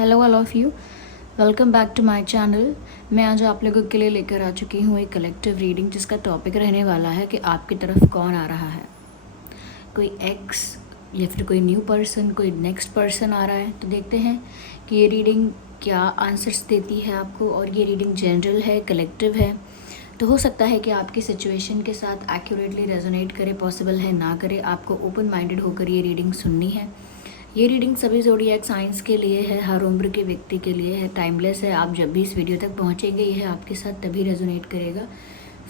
Hello all of you, welcome back to my channel. मैं आज आप लोगों के लिए लेकर आ चुकी हूँ एक कलेक्टिव रीडिंग जिसका टॉपिक रहने वाला है कि आपकी तरफ कौन आ रहा है। कोई एक्स या फिर कोई न्यू पर्सन, कोई नेक्स्ट पर्सन आ रहा है। तो देखते हैं कि ये रीडिंग क्या आंसर्स देती है आपको। और ये रीडिंग जनरल है, कलेक्टिव है, तो हो सकता है कि आपकी सिचुएशन के साथ एक्यूरेटली रेजोनेट करे, पॉसिबल है ना करे। आपको ओपन माइंडेड होकर ये रीडिंग सुननी है। ये रीडिंग सभी ज़ोडिएक साइंस के लिए है, हर उम्र के व्यक्ति के लिए है, टाइमलेस है। आप जब भी इस वीडियो तक पहुंचेंगे यह आपके साथ तभी रेजोनेट करेगा,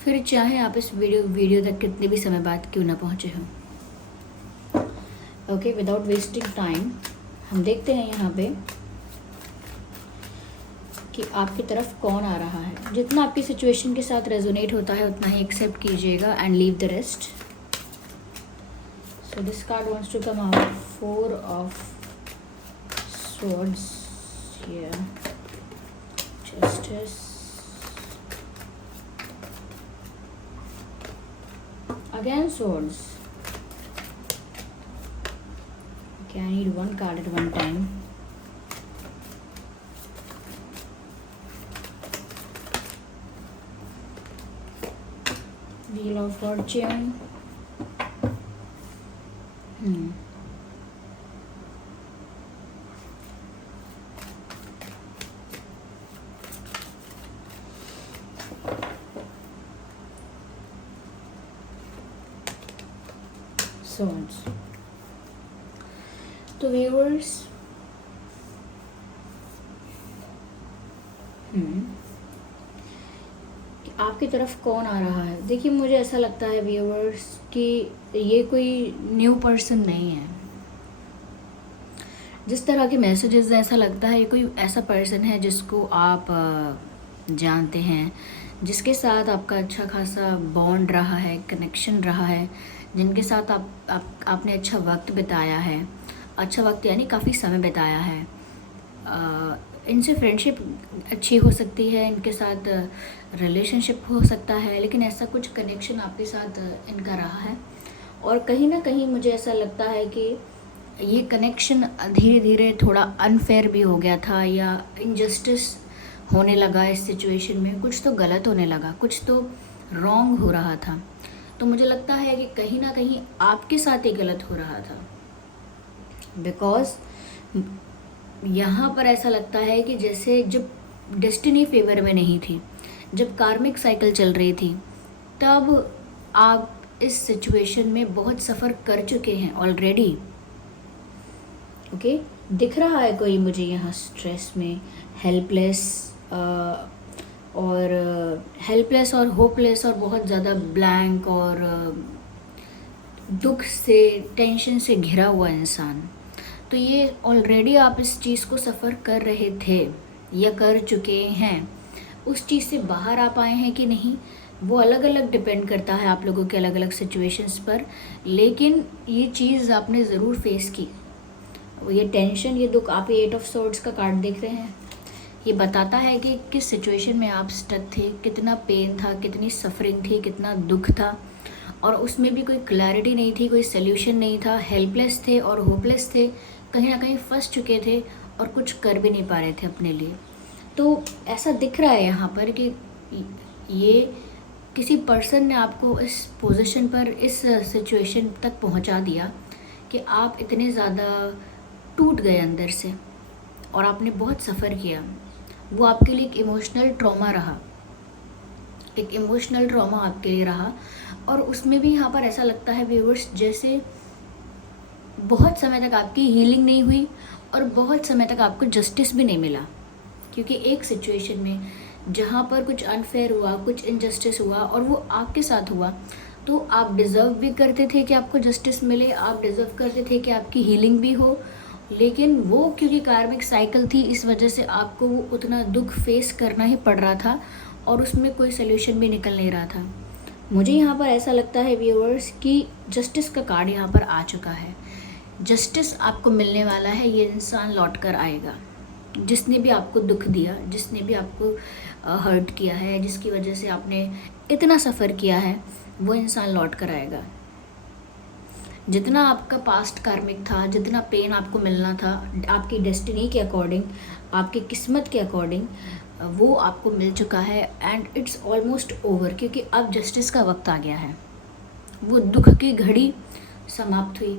फिर चाहे आप इस वीडियो तक कितने भी समय बाद क्यों ना पहुंचे हों। ओके, विदाउट वेस्टिंग टाइम हम देखते हैं यहाँ पे कि आपकी तरफ कौन आ रहा है। जितना आपकी सिचुएशन के साथ रेजोनेट होता है उतना ही एक्सेप्ट कीजिएगा and leave the rest. So this card wants to come out, Four of Swords here, Justice, again Swords. Okay, I need one card at one time. Wheel of Fortune. Swords. तो viewers आपकी तरफ कौन आ रहा है। देखिए, मुझे ऐसा लगता है व्यूअर्स कि ये कोई न्यू पर्सन नहीं है। जिस तरह के मैसेजेस ऐसा लगता है ये कोई ऐसा पर्सन है जिसको आप जानते हैं, जिसके साथ आपका अच्छा खासा बॉन्ड रहा है, कनेक्शन रहा है, जिनके साथ आपने अच्छा वक्त बिताया है। अच्छा वक्त यानी काफ़ी समय बिताया है। इनसे फ्रेंडशिप अच्छी हो सकती है, इनके साथ रिलेशनशिप हो सकता है, लेकिन ऐसा कुछ कनेक्शन आपके साथ इनका रहा है। और कहीं ना कहीं मुझे ऐसा लगता है कि ये कनेक्शन धीरे धीरे थोड़ा अनफेयर भी हो गया था, या इनजस्टिस होने लगा इस सिचुएशन में। कुछ तो गलत होने लगा, कुछ तो रॉन्ग हो रहा था। तो मुझे लगता है कि कहीं ना कहीं आपके साथ ही गलत हो रहा था, बिकॉज यहाँ पर ऐसा लगता है कि जैसे जब डेस्टिनी फेवर में नहीं थी, जब कार्मिक साइकिल चल रही थी, तब आप इस सिचुएशन में बहुत सफ़र कर चुके हैं ऑलरेडी। ओके, दिख रहा है कोई मुझे यहाँ स्ट्रेस में, हेल्पलेस और होपलेस और बहुत ज़्यादा ब्लैंक और दुख से, टेंशन से घिरा हुआ इंसान। तो ये ऑलरेडी आप इस चीज़ को सफ़र कर रहे थे या कर चुके हैं। उस चीज़ से बाहर आ पाए हैं कि नहीं, वो अलग अलग डिपेंड करता है आप लोगों के अलग अलग सिचुएशंस पर। लेकिन ये चीज़ आपने ज़रूर फेस की। ये टेंशन, ये दुख, आप ये 8 ऑफ सोर्ड्स का कार्ड देख रहे हैं, ये बताता है कि किस सिचुएशन में आप स्टक थे, कितना पेन था, कितनी सफरिंग थी, कितना दुख था, और उसमें भी कोई क्लैरिटी नहीं थी, कोई सल्यूशन नहीं था। हेल्पलेस थे और होपलेस थे, कहीं ना कहीं फंस चुके थे और कुछ कर भी नहीं पा रहे थे अपने लिए। तो ऐसा दिख रहा है यहाँ पर कि ये किसी पर्सन ने आपको इस पोजीशन पर, इस सिचुएशन तक पहुँचा दिया कि आप इतने ज़्यादा टूट गए अंदर से और आपने बहुत सफ़र किया। वो आपके लिए एक इमोशनल ट्रॉमा रहा, एक इमोशनल ट्रॉमा आपके लिए रहा। और उसमें भी यहाँ पर ऐसा लगता है व्यूअर्स जैसे बहुत समय तक आपकी हीलिंग नहीं हुई और बहुत समय तक आपको जस्टिस भी नहीं मिला। क्योंकि एक सिचुएशन में जहाँ पर कुछ अनफेयर हुआ, कुछ इनजस्टिस हुआ और वो आपके साथ हुआ, तो आप डिज़र्व भी करते थे कि आपको जस्टिस मिले, आप डिज़र्व करते थे कि आपकी हीलिंग भी हो। लेकिन वो क्योंकि कार्मिक साइकिल थी, इस वजह से आपको वो उतना दुख फेस करना ही पड़ रहा था और उसमें कोई सल्यूशन भी निकल नहीं रहा था। मुझे यहाँ पर ऐसा लगता है व्यूअर्स कि जस्टिस का कार्ड यहाँ पर आ चुका है। जस्टिस आपको मिलने वाला है, ये इंसान लौट कर आएगा। जिसने भी आपको दुख दिया, जिसने भी आपको हर्ट किया है, जिसकी वजह से आपने इतना सफ़र किया है, वो इंसान लौट कर आएगा। जितना आपका पास्ट कार्मिक था, जितना पेन आपको मिलना था आपकी डेस्टिनी के अकॉर्डिंग, आपकी किस्मत के अकॉर्डिंग, वो आपको मिल चुका है एंड इट्स ऑलमोस्ट ओवर, क्योंकि अब जस्टिस का वक्त आ गया है। वो दुख की घड़ी समाप्त हुई,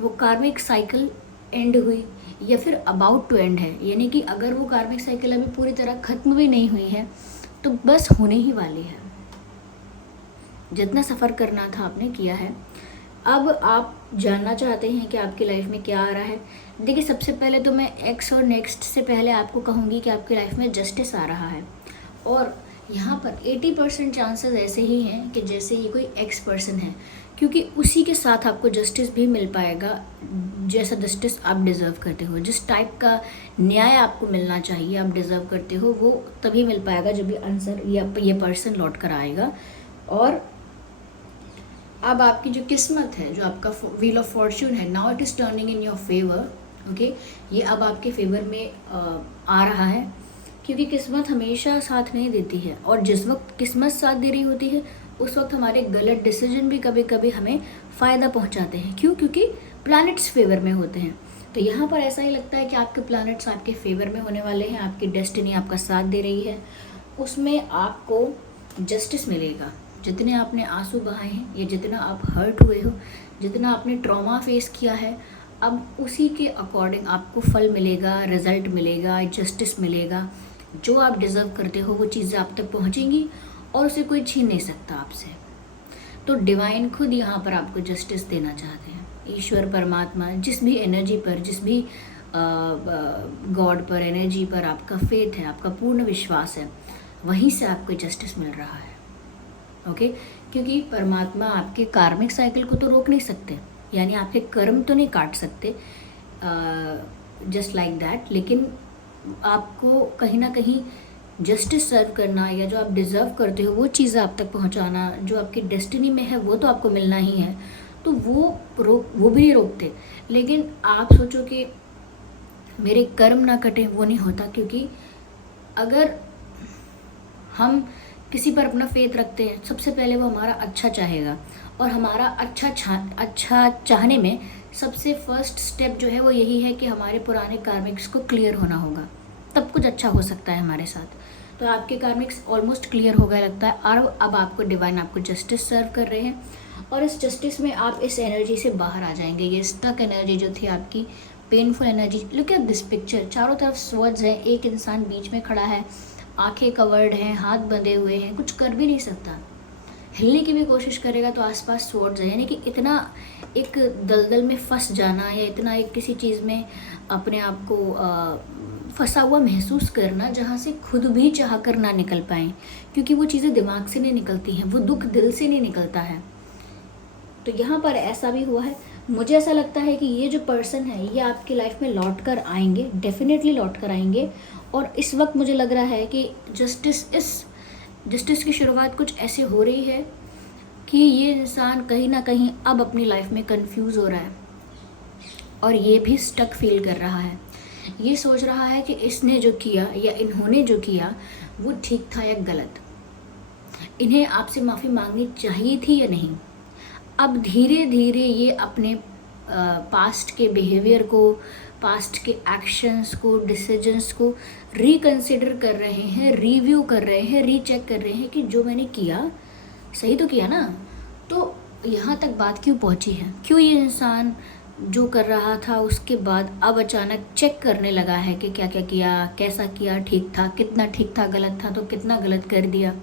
वो कार्मिक साइकिल एंड हुई या फिर अबाउट टू एंड है, यानी कि अगर वो कार्मिक साइकिल अभी पूरी तरह ख़त्म भी नहीं हुई है तो बस होने ही वाली है। जितना सफ़र करना था आपने किया है। अब आप जानना चाहते हैं कि आपकी लाइफ में क्या आ रहा है। देखिए, सबसे पहले तो मैं एक्स और नेक्स्ट से पहले आपको कहूँगी कि आपकी लाइफ में जस्टिस आ रहा है, और यहाँ पर 80% चांसेस ऐसे ही हैं कि जैसे ये कोई एक्स पर्सन है, क्योंकि उसी के साथ आपको जस्टिस भी मिल पाएगा जैसा जस्टिस आप डिज़र्व करते हो। जिस टाइप का न्याय आपको मिलना चाहिए, आप डिज़र्व करते हो, वो तभी मिल पाएगा जब ये आंसर या ये पर्सन लौट कर आएगा। और अब आपकी जो किस्मत है, जो आपका व्हील ऑफ फॉर्च्यून है, now it is turning in your favour. Okay, ये अब आपके फेवर में आ रहा है, क्योंकि किस्मत हमेशा साथ नहीं देती है, और जिस वक्त किस्मत साथ दे रही होती है उस वक्त हमारे गलत डिसीजन भी कभी कभी हमें फ़ायदा पहुंचाते हैं। क्यों? क्योंकि प्लैनेट्स फेवर में होते हैं। तो यहाँ पर ऐसा ही लगता है कि आपके प्लैनेट्स आपके फेवर में होने वाले हैं, आपकी डेस्टिनी आपका साथ दे रही है, उसमें आपको जस्टिस मिलेगा। जितने आपने आंसू बहाए हैं या जितना आप हर्ट हुए हो, जितना आपने ट्रॉमा फेस किया है, अब उसी के अकॉर्डिंग आपको फल मिलेगा, रिजल्ट मिलेगा, जस्टिस मिलेगा। जो आप डिज़र्व करते हो वो चीज़ें आप तक पहुंचेंगी और उसे कोई छीन नहीं सकता आपसे। तो डिवाइन खुद यहाँ पर आपको जस्टिस देना चाहते हैं। ईश्वर परमात्मा जिस भी एनर्जी पर, जिस भी गॉड पर, एनर्जी पर आपका फेथ है, आपका पूर्ण विश्वास है, वहीं से आपको जस्टिस मिल रहा है। ओके, क्योंकि परमात्मा आपके कार्मिक साइकिल को तो रोक नहीं सकते, यानी आपके कर्म तो नहीं काट सकते जस्ट लाइक दैट, लेकिन आपको कहीं ना कहीं जस्टिस सर्व करना या जो आप डिज़र्व करते हो वो चीज़ें आप तक पहुंचाना, जो आपकी डेस्टिनी में है वो तो आपको मिलना ही है। तो वो भी नहीं रोकते। लेकिन आप सोचो कि मेरे कर्म ना कटे, वो नहीं होता, क्योंकि अगर हम किसी पर अपना फेथ रखते हैं, सबसे पहले वो हमारा अच्छा चाहेगा, और हमारा अच्छा चाहने में सबसे फर्स्ट स्टेप जो है वो यही है कि हमारे पुराने कार्मिक्स को क्लियर होना होगा, तब कुछ अच्छा हो सकता है हमारे साथ। तो आपके कार्मिक्स ऑलमोस्ट क्लियर हो गया लगता है, और अब आपको डिवाइन आपको जस्टिस सर्व कर रहे हैं, और इस जस्टिस में आप इस एनर्जी से बाहर आ जाएंगे। ये स्टक एनर्जी जो थी आपकी, painful energy, look at this picture, चारों तरफ स्वर्ड्स हैं, एक इंसान बीच में खड़ा है, आंखें कवर्ड हैं, हाथ बंधे हुए हैं, कुछ कर भी नहीं सकता, हिलने की भी कोशिश करेगा तो आसपास स्वर्ड्स है। यानी कि इतना एक दलदल में फंस जाना, या इतना एक किसी चीज़ में अपने आप को फंसा हुआ महसूस करना जहाँ से खुद भी चाह कर ना निकल पाएँ, क्योंकि वो चीज़ें दिमाग से नहीं निकलती हैं, वो दुख दिल से नहीं निकलता है। तो यहाँ पर ऐसा भी हुआ है। मुझे ऐसा लगता है कि ये जो पर्सन है ये आपकी लाइफ में लौट कर आएंगे, डेफिनेटली लौट कर आएंगे। और इस वक्त मुझे लग रहा है कि जस्टिस की शुरुआत कुछ ऐसे हो रही है कि ये इंसान कहीं ना कहीं अब अपनी लाइफ में कंफ्यूज हो रहा है, और ये भी स्टक फील कर रहा है। ये सोच रहा है कि इसने जो किया या इन्होंने जो किया वो ठीक था या गलत, इन्हें आपसे माफ़ी मांगनी चाहिए थी या नहीं। अब धीरे धीरे ये अपने पास्ट के बिहेवियर को, पास्ट के एक्शंस को, डिसीजंस को रिकंसिडर कर रहे हैं, रिव्यू कर रहे हैं, रीचेक कर रहे हैं कि जो मैंने किया सही तो किया ना। तो यहाँ तक बात क्यों पहुँची है, क्यों ये इंसान जो कर रहा था उसके बाद अब अचानक चेक करने लगा है कि क्या क्या किया, कैसा किया, ठीक था, कितना ठीक था, गलत था तो कितना गलत कर दिया।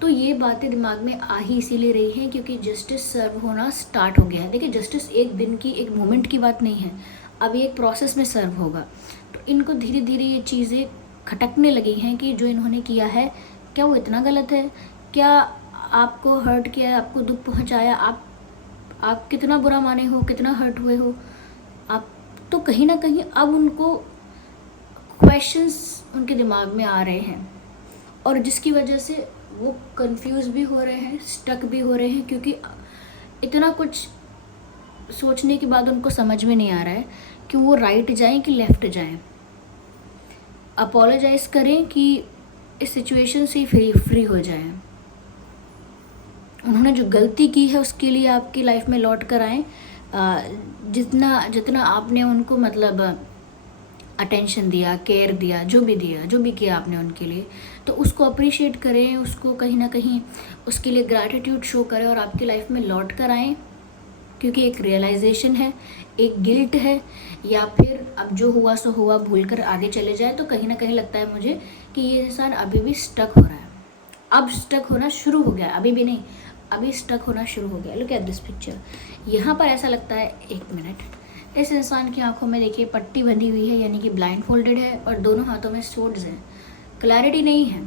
तो ये बातें दिमाग में आ ही इसीलिए रही हैं क्योंकि जस्टिस सर्व होना स्टार्ट हो गया है। देखिए, जस्टिस एक दिन की, एक मोमेंट की बात नहीं है, अब ये एक प्रोसेस में सर्व होगा। तो इनको धीरे धीरे ये चीज़ें खटकने लगी हैं कि जो इन्होंने किया है क्या वो इतना गलत है, क्या आपको हर्ट किया, आपको दुख पहुंचाया, आप कितना बुरा माने हो, कितना हर्ट हुए हो आप। तो कहीं ना कहीं अब उनको क्वेश्चंस उनके दिमाग में आ रहे हैं, और जिसकी वजह से वो कंफ्यूज भी हो रहे हैं, स्टक भी हो रहे हैं, क्योंकि इतना कुछ सोचने के बाद उनको समझ में नहीं आ रहा है कि वो राइट जाएं कि लेफ़्ट जाएं, अपोलोजाइज़ करें कि इस सिचुएशन से फ्री हो जाएं। उन्होंने जो गलती की है उसके लिए आपकी लाइफ में लौट कर आएँ, जितना जितना आपने उनको मतलब अटेंशन दिया, केयर दिया, जो भी किया आपने उनके लिए, तो उसको अप्रिशिएट करें, उसको कहीं ना कहीं उसके लिए ग्रैटिट्यूड शो करें और आपकी लाइफ में लौट कर आएँ। क्योंकि एक रियलाइजेशन है, एक गिल्ट है, या फिर अब जो हुआ सो हुआ भूल कर आगे चले जाए, तो कहीं ना कहीं लगता है मुझे कि ये इंसान अभी भी स्टक हो रहा है। अब स्टक होना शुरू हो गया, अभी भी नहीं, अभी स्टक होना शुरू हो गया। Look at this picture. यहाँ पर ऐसा लगता है, एक मिनट, इस इंसान की आंखों में देखिए पट्टी बंधी हुई है, यानी कि ब्लाइंड फोल्डेड है, और दोनों हाथों में सोर्ड्स हैं। क्लैरिटी नहीं है,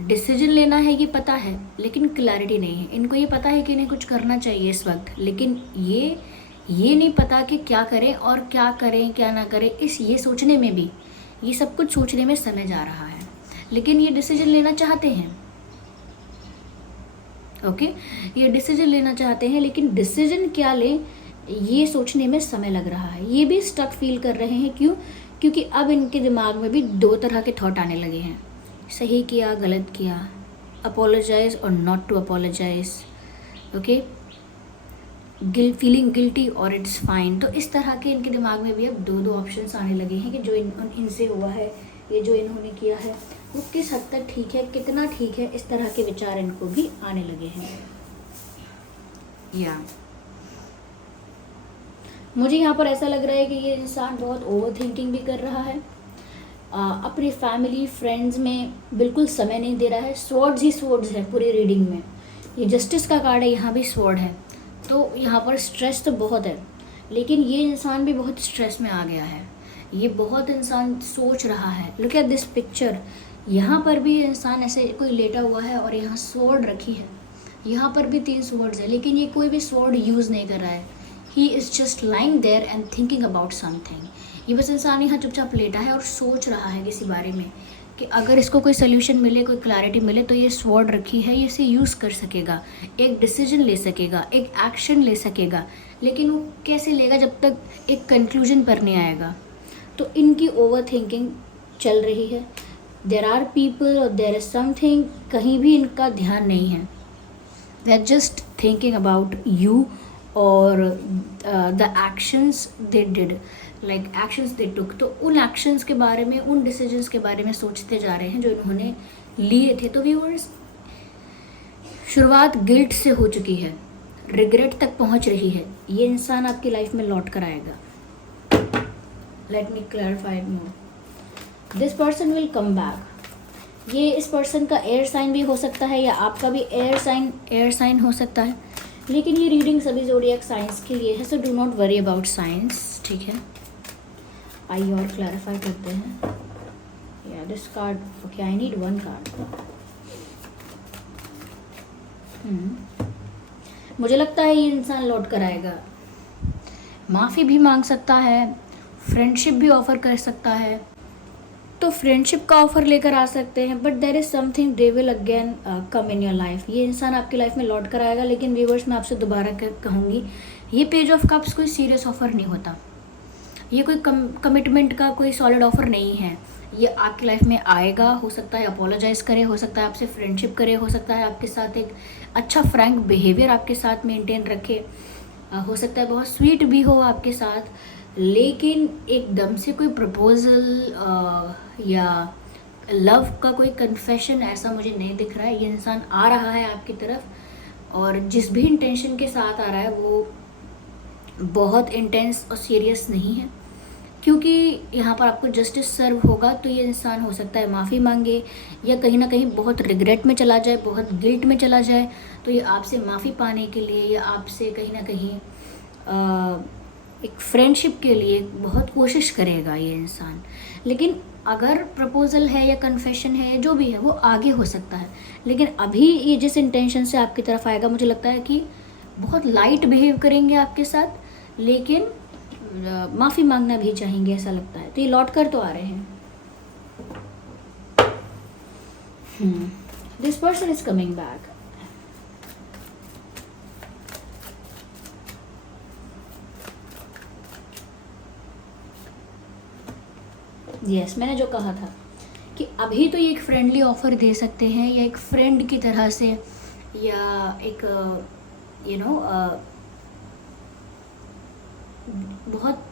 डिसीजन लेना है ये पता है, लेकिन क्लैरिटी नहीं है। इनको ये पता है कि इन्हें कुछ करना चाहिए इस वक्त, लेकिन ये नहीं पता कि क्या करें और क्या करें क्या ना करें। ये सोचने में भी, ये सब कुछ सोचने में समय जा रहा है, लेकिन ये डिसीजन लेना चाहते हैं। ओके, ये डिसीजन लेना चाहते हैं, लेकिन डिसीजन क्या ले ये सोचने में समय लग रहा है। ये भी स्टक फील कर रहे हैं। क्यों? क्योंकि अब इनके दिमाग में भी दो तरह के थॉट आने लगे हैं, सही किया, गलत किया, अपोलोजाइज और not to apologise, okay, feeling guilty और इट्स फाइन। तो इस तरह के इनके दिमाग में भी अब दो ऑप्शंस आने लगे हैं कि जो इनसे हुआ है, ये जो इन्होंने किया है वो किस हद तक ठीक है, कितना ठीक है, इस तरह के विचार इनको भी आने लगे हैं। या मुझे यहाँ पर ऐसा लग रहा है कि ये इंसान बहुत ओवर थिंकिंग भी कर रहा है, अपनी फैमिली फ्रेंड्स में बिल्कुल समय नहीं दे रहा है। स्वॉर्ड्स ही स्वॉर्ड्स है पूरी रीडिंग में। ये जस्टिस का कार्ड है, यहाँ भी स्वॉर्ड है, तो यहाँ पर स्ट्रेस तो बहुत है, लेकिन ये इंसान भी बहुत स्ट्रेस में आ गया है। ये बहुत इंसान सोच रहा है। Look at this picture. यहाँ पर भी इंसान ऐसे कोई लेटा हुआ है और यहाँ स्वॉर्ड रखी है, यहाँ पर भी 3 स्वॉर्ड्स है, लेकिन ये कोई भी स्वॉर्ड यूज़ नहीं कर रहा है। He is just lying there and thinking about something. ये बस इंसान यहाँ चुपचाप लेटा है और सोच रहा है किसी बारे में कि अगर इसको कोई सोल्यूशन मिले, कोई क्लैरिटी मिले, तो ये स्वॉर्ड रखी है, ये इसे यूज़ कर सकेगा, एक डिसीजन ले सकेगा, एक एक्शन ले सकेगा, लेकिन वो कैसे लेगा जब तक एक कंक्लूजन पर नहीं आएगा। तो इनकी ओवर थिंकिंग चल रही है। देर आर पीपल और देर इज समथिंग, कहीं भी इनका ध्यान नहीं है। They are just thinking about you और the actions they did, like actions they took. तो उन एक्शंस के बारे में, उन डिसीजंस के बारे में सोचते जा रहे हैं जो इन्होंने लिए थे। तो व्यूअर्स, शुरुआत गिल्ट से हो चुकी है, रिग्रेट तक पहुंच रही है। ये इंसान आपकी लाइफ में लौट कर आएगा। Let me clarify more. This person will come back. ये इस पर्सन का एयर साइन भी हो सकता है, या आपका भी एयर साइन हो सकता है, लेकिन ये रीडिंग सभी ज़ोडिएक साइंस के लिए है, so do not worry about science, ठीक है। आइए और क्लैरिफाई करते हैं। या this card, okay, I need 1 card. मुझे लगता है ये इंसान लौट कर आएगा, माफ़ी भी मांग सकता है, फ्रेंडशिप भी ऑफ़र कर सकता है, तो फ्रेंडशिप का ऑफ़र लेकर आ सकते हैं, but there is something they will again come in your life. ये इंसान आपकी लाइफ में लौट कर आएगा, लेकिन व्यूअर्स मैं आपसे दोबारा कहूँगी, ये पेज ऑफ कप्स कोई सीरियस ऑफ़र नहीं होता, ये कोई कमिटमेंट का कोई सॉलिड ऑफ़र नहीं है। ये आपकी लाइफ में आएगा, हो सकता है अपोलोजाइज़ करे, हो सकता है आपसे फ्रेंडशिप करे, हो सकता है आपके साथ एक अच्छा फ्रैंक बिहेवियर आपके साथ मेंटेन रखे, हो सकता है बहुत स्वीट भी हो आपके साथ, लेकिन एकदम से कोई प्रपोजल या लव का कोई कन्फेशन ऐसा मुझे नहीं दिख रहा है। ये इंसान आ रहा है आपकी तरफ, और जिस भी इंटेंशन के साथ आ रहा है वो बहुत इंटेंस और सीरियस नहीं है, क्योंकि यहाँ पर आपको जस्टिस सर्व होगा। तो ये इंसान हो सकता है माफ़ी मांगे, या कहीं ना कहीं बहुत रिग्रेट में चला जाए, बहुत गिल्ट में चला जाए, तो ये आपसे माफ़ी पाने के लिए या आपसे कहीं ना कहीं एक फ्रेंडशिप के लिए बहुत कोशिश करेगा ये इंसान। लेकिन अगर प्रपोजल है या कन्फेशन है या जो भी है वो आगे हो सकता है, लेकिन अभी ये जिस इंटेंशन से आपकी तरफ आएगा, मुझे लगता है कि बहुत लाइट बिहेव करेंगे आपके साथ, लेकिन माफ़ी मांगना भी चाहेंगे, ऐसा लगता है। तो ये लौट कर तो आ रहे हैं। This person is coming back. Yes, मैंने जो कहा था कि अभी तो ये एक फ्रेंडली ऑफ़र दे सकते हैं, या एक फ्रेंड की तरह से, या एक बहुत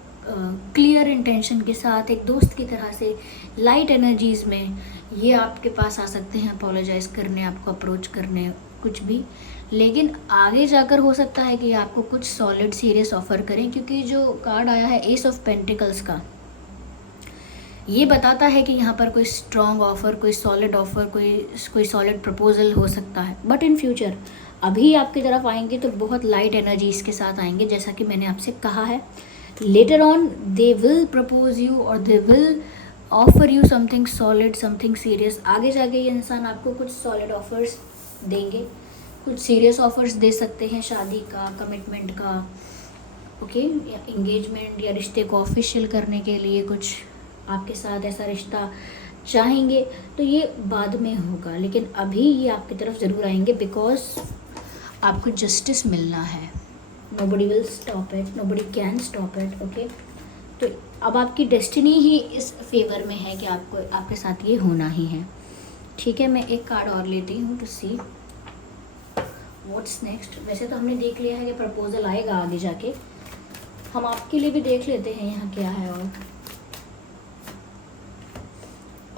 क्लियर इंटेंशन के साथ, एक दोस्त की तरह से, लाइट एनर्जीज़ में ये आपके पास आ सकते हैं अपोलोजाइज़ करने, आपको अप्रोच करने, कुछ भी। लेकिन आगे जाकर हो सकता है कि आपको कुछ सॉलिड सीरियस ऑफ़र करें, क्योंकि जो कार्ड आया है एस ऑफ पेंटिकल्स का, ये बताता है कि यहाँ पर कोई स्ट्रॉन्ग ऑफ़र, कोई सॉलिड ऑफ़र, कोई सॉलिड प्रपोजल हो सकता है। बट इन फ्यूचर अभी आपकी तरफ आएंगे तो बहुत लाइट एनर्जीज़ के साथ आएंगे, जैसा कि मैंने आपसे कहा है। Later on they will propose you और they will offer you something solid, something serious. आगे जाके ये इंसान आपको कुछ सॉलिड ऑफर्स देंगे, कुछ सीरियस ऑफर्स दे सकते हैं, शादी का, कमिटमेंट का, ओके, या इंगेजमेंट या रिश्ते को ऑफिशियल करने के लिए कुछ आपके साथ ऐसा रिश्ता चाहेंगे, तो ये बाद में होगा। लेकिन अभी ये आपकी तरफ ज़रूर आएंगे, बिकॉज आपको जस्टिस मिलना है। Nobody will stop it, nobody can stop it, okay. तो अब आपकी डेस्टिनी ही इस फेवर में है कि आपको, आपके साथ ये होना ही है। ठीक है, मैं एक कार्ड और लेती हूँ टू सी व्हाट्स नेक्स्ट। वैसे तो हमने देख लिया है कि प्रपोजल आएगा आगे जाके, हम आपके लिए भी देख लेते हैं यहाँ क्या है। और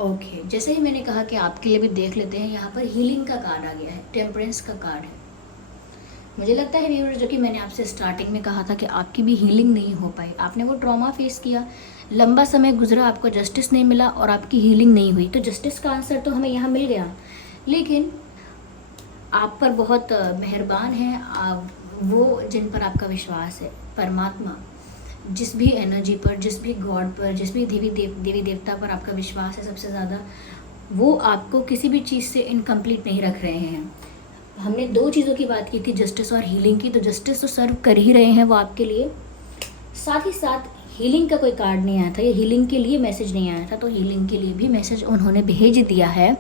ओके, जैसे ही मैंने कहा कि आपके लिए भी देख लेते हैं, यहाँ पर हीलिंग का कार्ड आ गया है, टेम्परेंस का कार्ड है। मुझे लगता है व्यूअर्स, जो कि मैंने आपसे स्टार्टिंग में कहा था कि आपकी भी हीलिंग नहीं हो पाई, आपने वो ट्रॉमा फेस किया, लंबा समय गुजरा, आपको जस्टिस नहीं मिला और आपकी हीलिंग नहीं हुई। तो जस्टिस का आंसर तो हमें यहाँ मिल गया, लेकिन आप पर बहुत मेहरबान हैं वो जिन पर आपका विश्वास है, परमात्मा, जिस भी एनर्जी पर, जिस भी गॉड पर, जिस भी देवी देवता पर आपका विश्वास है सबसे ज़्यादा, वो आपको किसी भी चीज़ से इनकम्प्लीट नहीं रख रहे हैं। हमने दो चीज़ों की बात की थी, जस्टिस और हीलिंग की, तो जस्टिस तो सर्व कर ही रहे हैं वो आपके लिए, साथ ही साथ हीलिंग का कोई कार्ड नहीं आया था, ये हीलिंग के लिए मैसेज नहीं आया था, तो हीलिंग के लिए भी मैसेज उन्होंने भेज दिया है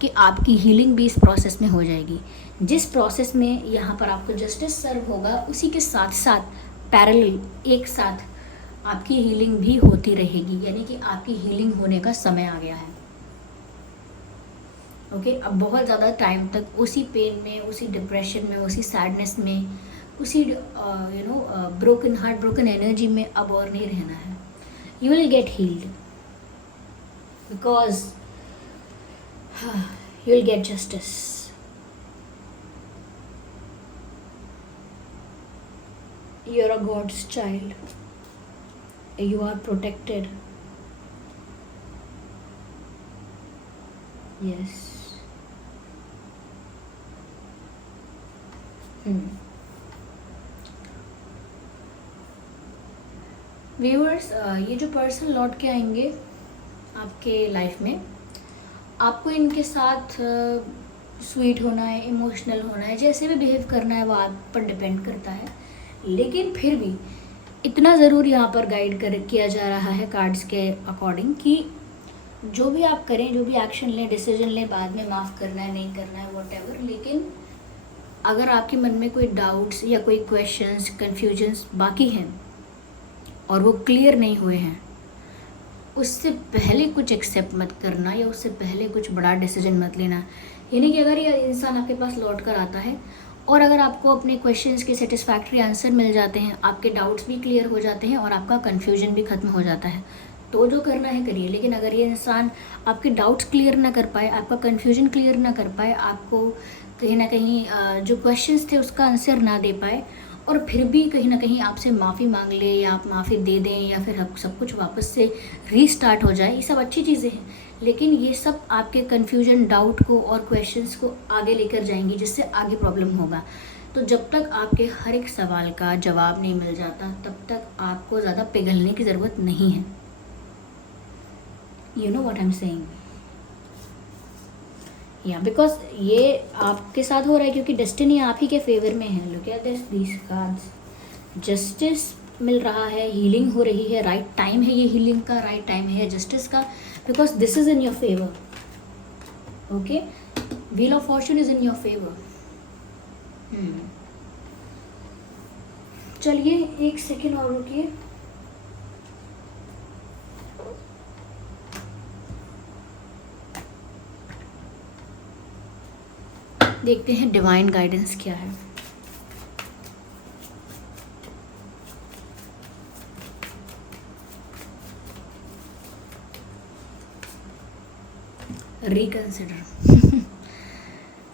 कि आपकी हीलिंग भी इस प्रोसेस में हो जाएगी। जिस प्रोसेस में यहाँ पर आपको जस्टिस सर्व होगा, उसी के साथ साथ पैरेलल, एक साथ आपकी हीलिंग भी होती रहेगी, यानी कि आपकी हीलिंग होने का समय आ गया है। ओके, अब बहुत ज़्यादा टाइम तक उसी पेन में, उसी डिप्रेशन में, उसी सैडनेस में, उसी ब्रोकन हार्ट, ब्रोकन एनर्जी में अब और नहीं रहना है। You will get heeled, because you will get justice. You are a God's child. You are protected. Yes. Viewers, ये जो पर्सन लौट के आएंगे आपके लाइफ में, आपको इनके साथ स्वीट होना है, इमोशनल होना है, जैसे भी बिहेव करना है वो आप पर डिपेंड करता है। लेकिन फिर भी इतना ज़रूर यहाँ पर गाइड किया जा रहा है कार्ड्स के अकॉर्डिंग कि जो भी आप करें, जो भी एक्शन लें, डिसीजन लें, बाद में माफ़ करना है, नहीं करना है, वॉटेवर, लेकिन अगर आपके मन में कोई डाउट्स या कोई क्वेश्चंस, कन्फ्यूजन्स बाकी हैं और वो क्लियर नहीं हुए हैं, उससे पहले कुछ एक्सेप्ट मत करना या उससे पहले कुछ बड़ा डिसीजन मत लेना। यानी कि अगर ये इंसान आपके पास लौट कर आता है और अगर आपको अपने क्वेश्चंस के सेटिस्फैक्ट्री आंसर मिल जाते हैं, आपके डाउट्स भी क्लियर हो जाते हैं और आपका कन्फ्यूजन भी ख़त्म हो जाता है, तो जो करना है करिए। लेकिन अगर ये इंसान आपके डाउट्स क्लियर ना कर पाए, आपका कन्फ्यूजन क्लियर ना कर पाए, आपको कहीं ना कहीं जो क्वेश्चंस थे उसका आंसर ना दे पाए और फिर भी कहीं ना कहीं आपसे माफ़ी मांग ले या आप माफ़ी दे दें या फिर सब कुछ वापस से रीस्टार्ट हो जाए, ये सब अच्छी चीज़ें हैं, लेकिन ये सब आपके कन्फ्यूजन, डाउट को और क्वेश्चंस को आगे लेकर जाएंगी, जिससे आगे प्रॉब्लम होगा। तो जब तक आपके हर एक सवाल का जवाब नहीं मिल जाता, तब तक आपको ज़्यादा पिघलने की ज़रूरत नहीं है। You know what I am saying? या बिकॉज ये आपके साथ हो रहा है क्योंकि डेस्टिनी आप ही के फेवर में है। Look at this cards, justice मिल रहा है, हीलिंग हो रही है, राइट टाइम है, ये हीलिंग का राइट टाइम है जस्टिस का, because this is in your favour. Okay, wheel of Fortune is in your favour. चलिए एक सेकेंड और रुकिए। देखते हैं डिवाइन गाइडेंस क्या है। रिकन्सिडर।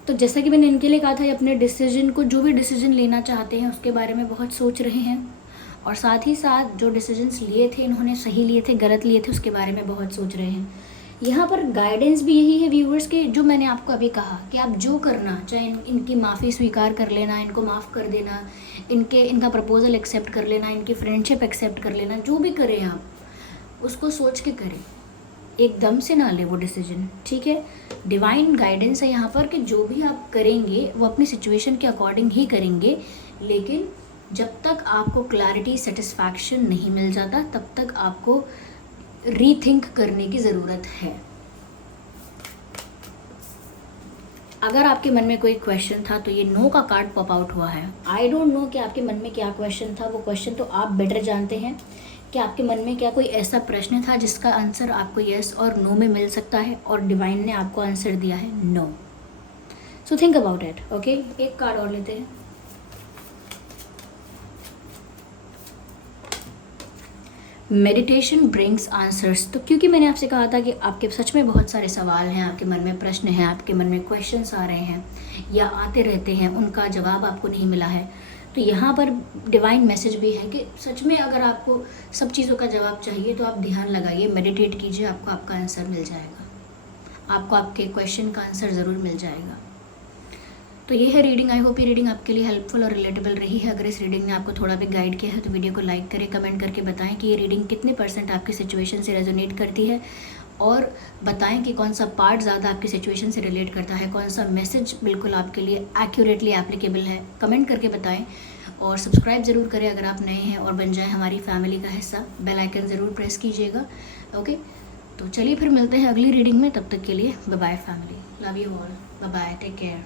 तो जैसा कि मैंने इनके लिए कहा था, ये अपने डिसीजन को, जो भी डिसीजन लेना चाहते हैं उसके बारे में बहुत सोच रहे हैं, और साथ ही साथ जो डिसीजंस लिए थे इन्होंने, सही लिए थे गलत लिए थे, उसके बारे में बहुत सोच रहे हैं। यहाँ पर गाइडेंस भी यही है व्यूवर्स के, जो मैंने आपको अभी कहा कि आप जो करना चाहे, इनकी माफ़ी स्वीकार कर लेना, इनको माफ़ कर देना, इनका प्रपोज़ल एक्सेप्ट कर लेना, इनकी फ्रेंडशिप एक्सेप्ट कर लेना, जो भी करें आप उसको सोच के करें, एकदम से ना ले वो डिसीजन, ठीक है। डिवाइन गाइडेंस है यहाँ पर कि जो भी आप करेंगे वो अपनी सिचुएशन के अकॉर्डिंग ही करेंगे, लेकिन जब तक आपको क्लैरिटी, सेटिस्फैक्शन नहीं मिल जाता तब तक आपको रीथिंक करने की ज़रूरत है। अगर आपके मन में कोई क्वेश्चन था तो ये नो का कार्ड पॉप आउट हुआ है। आई डोंट नो कि आपके मन में क्या क्वेश्चन था, वो क्वेश्चन तो आप बेटर जानते हैं कि आपके मन में क्या कोई ऐसा प्रश्न था जिसका आंसर आपको यस और नो में मिल सकता है, और डिवाइन ने आपको आंसर दिया है no. So think about it, okay. एक कार्ड और लेते हैं। Meditation brings answers. तो क्योंकि मैंने आपसे कहा था कि आपके सच में बहुत सारे सवाल हैं, आपके मन में प्रश्न हैं, आपके मन में क्वेश्चंस आ रहे हैं या आते रहते हैं, उनका जवाब आपको नहीं मिला है, तो यहाँ पर डिवाइन मैसेज भी है कि सच में अगर आपको सब चीज़ों का जवाब चाहिए तो आप ध्यान लगाइए, मेडिटेट कीजिए, आपको आपका आंसर मिल जाएगा, आपको आपके क्वेश्चन का आंसर ज़रूर मिल जाएगा। तो ये है रीडिंग। आई होप ये रीडिंग आपके लिए हेल्पफुल और रिलेटेबल रही है। अगर इस रीडिंग ने आपको थोड़ा भी गाइड किया है तो वीडियो को लाइक करें, कमेंट करके बताएं कि ये रीडिंग कितने % आपकी सिचुएशन से रेजोनेट करती है, और बताएं कि कौन सा पार्ट ज़्यादा आपकी सिचुएशन से रिलेट करता है, कौन सा मैसेज बिल्कुल आपके लिए एक्यूरेटली एप्लीकेबल है, कमेंट करके बताएं। और सब्सक्राइब ज़रूर करें अगर आप नए हैं, और बन जाएं हमारी फैमिली का हिस्सा। बेल आइकन ज़रूर प्रेस कीजिएगा, ओके। तो चलिए फिर मिलते हैं अगली रीडिंग में, तब तक के लिए bye bye family, love you all, bye bye, take care.